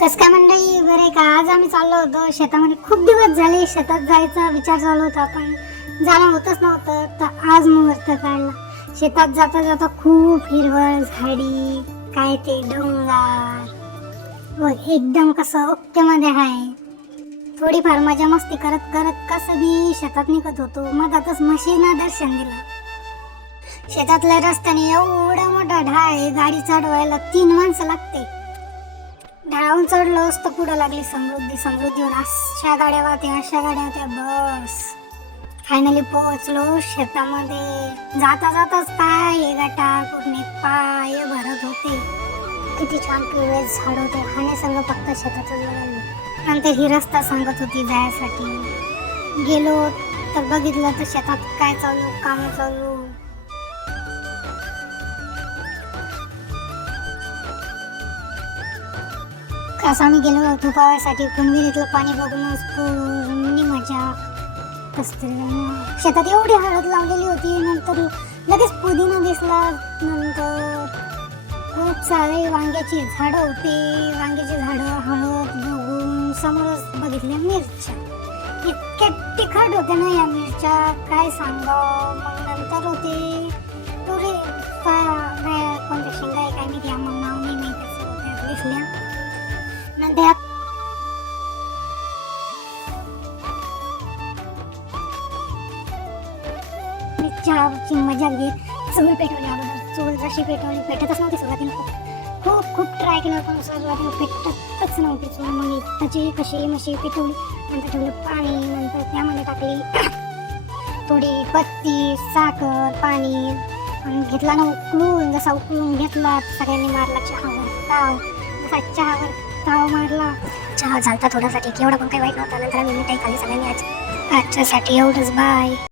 कस काय मंडळी, बरे का? आज आम्ही चाललो होतो शेतामध्ये. खूप दिवस झाले शेतात जायचा विचार चालू होता, पण जाणं होतच नव्हतं. तर आज मुहूर्त काढला. शेतात जाता जाता खूप हिरवळ झाडी, काय ते डोंगर व एकदम कसं ओके मध्ये आहे. थोडीफार मजा मस्ती करत करत कसं बी शेतात निघत होतो. मधातच म्हशीनं दर्शन दिलं. शेतातल्या रस्त्याने एवढा मोठा ढाळ आहे, गाडी चढवायला 3 माणसं लागते. ढाळून चढलो असतो, पुढे लागली समृद्धी होऊन अशा गाड्या होत्या. बस फायनली पोहोचलो शेतामध्ये. जाता जाताच काय हे गटा पूर्ण पाय भरत होते. किती छान पिवळे झाड होते. हाने संग फक्त शेतातच गेलो. नंतर ही रस्ता सांगत होती जायसाठी. गेलो तर बघितलं तर शेतात काय चालू, काम चालू. असं आम्ही गेलो होतो पावासाठी. पण विहिरीतलं पाणी बघूनच पूर्ण मजा कसते. शेतात एवढी हळद लावलेली होती. नंतर लगेच पुदिना दिसला. नंतर खूप सारे वांग्याची झाडं होती. वांग्याची झाडं हळद बघून समोरच बघितल्या मिरच्या. इतक्या तिखट होत्या ना या मिरच्या, काय सांगावं. मग नंतर होते पुरे कोणत्या शेंगा आहे काय माहिती, आम्हाला नाव नाही माहिती. दिसल्या नंतर चहाची मजा घेत चूल पेटवली. अगोदर चूल जशी पेटतच नव्हती सुरुवातीला. खूप ट्राय केलं, पण सुरुवातीला पेटतच नव्हती चूल. मग त्याची कशी पेटवली. नंतर ठेवलं पाणी. नंतर त्यामध्ये टाकली थोडी पत्ती, साखर, पाणी घेतला ना उकळून. जसा उकळून घेतला सगळ्यांनी मारला चहावर ताव. जसा चहावर ताव मारला. चहा झालता थोड्यासाठी, एवढा पण काही वाईट नव्हता. नंतर आम्ही मिठाई खाल्ली सगळ्यांनी. आजच्यासाठी एवढंच. बाय.